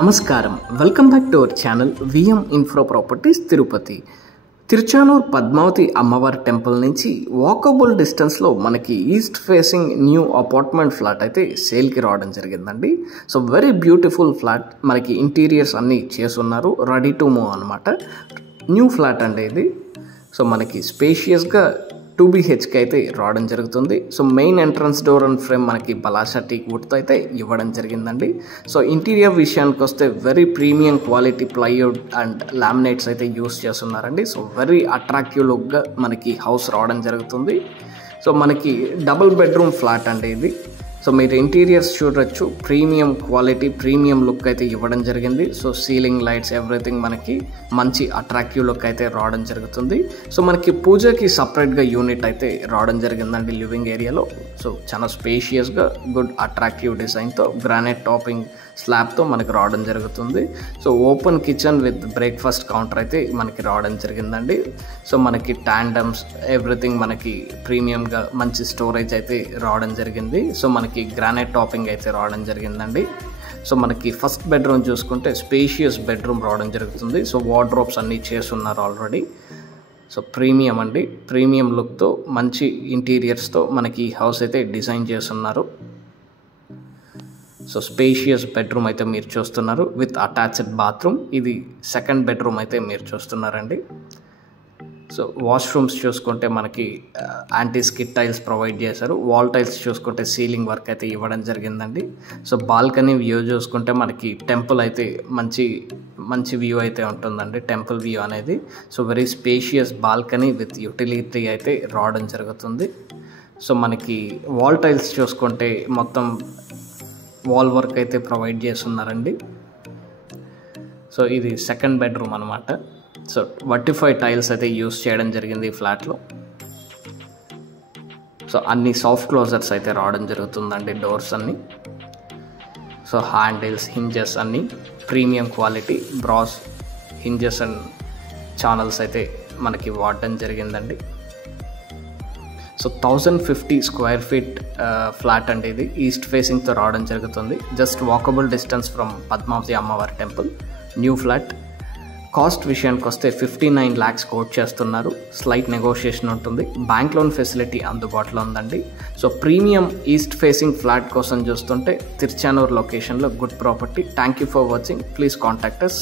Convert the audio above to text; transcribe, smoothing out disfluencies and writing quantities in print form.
నమస్కారం welcome back to our channel VM infra properties Tirupati. Tiruchanur Padmavathi అమ్మవారి temple నుంచి వాకబుల్ డిస్టెన్స్లో మనకి east facing new apartment flat అయితే సేల్కి రావడం జరిగిందండి. సో వెరీ బ్యూటిఫుల్ ఫ్లాట్, మనకి ఇంటీరియర్స్ అన్నీ చేసున్నారు, రెడీ టు మూవ్ అనమాట. న్యూ ఫ్లాట్ అండి ఇది. సో మనకి స్పేషియస్గా 2 BHK అయితే రావడం జరుగుతుంది. So main entrance door and frame మనకి బలాషా టీక్ వుడ్తో అయితే ఇవ్వడం జరిగిందండి. సో ఇంటీరియర్ విషయానికి వస్తే very premium quality plywood and laminates అయితే యూస్ చేస్తున్నారండి. సో వెరీ అట్రాక్టివ్ లుక్గా మనకి హౌస్ రావడం జరుగుతుంది. సో మనకి డబుల్ బెడ్రూమ్ ఫ్లాట్ అండి ఇది. సో మీరు ఇంటీరియర్స్ చూడొచ్చు, ప్రీమియం క్వాలిటీ ప్రీమియం లుక్ అయితే ఇవ్వడం జరిగింది. సో సీలింగ్ లైట్స్ ఎవ్రీథింగ్ మనకి మంచి అట్రాక్టివ్ లుక్ అయితే రావడం జరుగుతుంది. సో మనకి పూజకి సపరేట్గా యూనిట్ అయితే రావడం జరిగిందండి లివింగ్ ఏరియాలో. సో చాలా స్పేషియస్గా గుడ్ అట్రాక్టివ్ డిజైన్తో గ్రానైట్ టాపింగ్ స్లాబ్తో మనకి రావడం జరుగుతుంది. So open kitchen with breakfast counter అయితే మనకి రావడం జరిగిందండి. సో మనకి టాండమ్స్ ఎవ్రీథింగ్ మనకి ప్రీమియంగా మంచి స్టోరేజ్ అయితే రావడం జరిగింది. సో మనకి గ్రానైట్ టాపింగ్ అయితే రావడం జరిగిందండి. సో మనకి ఫస్ట్ బెడ్రూమ్ చూసుకుంటే స్పేషియస్ బెడ్రూమ్ రావడం జరుగుతుంది. సో వార్డ్రోబ్స్ అన్నీ చేస్తున్నారు ఆల్రెడీ. సో ప్రీమియం అండి, ప్రీమియం లుక్తో మంచి ఇంటీరియర్స్తో మనకి ఈ హౌస్ అయితే డిజైన్ చేస్తున్నారు. సో స్పేషియస్ బెడ్రూమ్ అయితే మీరు చూస్తున్నారు విత్ అటాచ్డ్ బాత్రూమ్. ఇది సెకండ్ బెడ్రూమ్ అయితే మీరు చూస్తున్నారండి. సో వాష్రూమ్స్ చూసుకుంటే మనకి యాంటీ స్కిడ్ టైల్స్ ప్రొవైడ్ చేశారు. వాల్ టైల్స్ చూసుకుంటే సీలింగ్ వర్క్ అయితే ఇవ్వడం జరిగిందండి. సో బాల్కనీ వ్యూ చూసుకుంటే మనకి టెంపుల్ అయితే మంచి వ్యూ అయితే ఉంటుందండి, టెంపుల్ వ్యూ అనేది. So very spacious balcony with utility అయితే రావడం జరుగుతుంది. సో మనకి వాల్ టైల్స్ చూసుకుంటే మొత్తం వాల్ వర్క్ అయితే ప్రొవైడ్ చేస్తున్నారండి. సో ఇది సెకండ్ బెడ్రూమ్ అనమాట. సో వర్టిఫై టైల్స్ అయితే యూస్ చేయడం జరిగింది ఈ ఫ్లాట్లో. సో అన్ని సాఫ్ట్ క్లోజర్స్ అయితే రావడం జరుగుతుందండి, డోర్స్ అన్నీ. సో హ్యాండిల్స్, హింజెస్ అన్నీ premium quality brass hinges and channels అయితే మనకి వాడడం జరిగిందండి. సో 1050 స్క్వేర్ ఫీట్ ఫ్లాట్ అండి ఇది. ఈస్ట్ ఫేసింగ్తో రావడం జరుగుతుంది. Just walkable distance from Padmavathi అమ్మవారి టెంపుల్. New flat. కాస్ట్ విషయానికి వస్తే 59 lakhs కోట్ చేస్తున్నారు. స్లైట్ నెగోషియేషన్ ఉంటుంది. బ్యాంక్ లోన్ ఫెసిలిటీ అందుబాటులో ఉందండి. So premium east facing flat కోసం చూస్తుంటే తిరుచానూర్ లొకేషన్లో good property. Thank you for watching. Please contact us.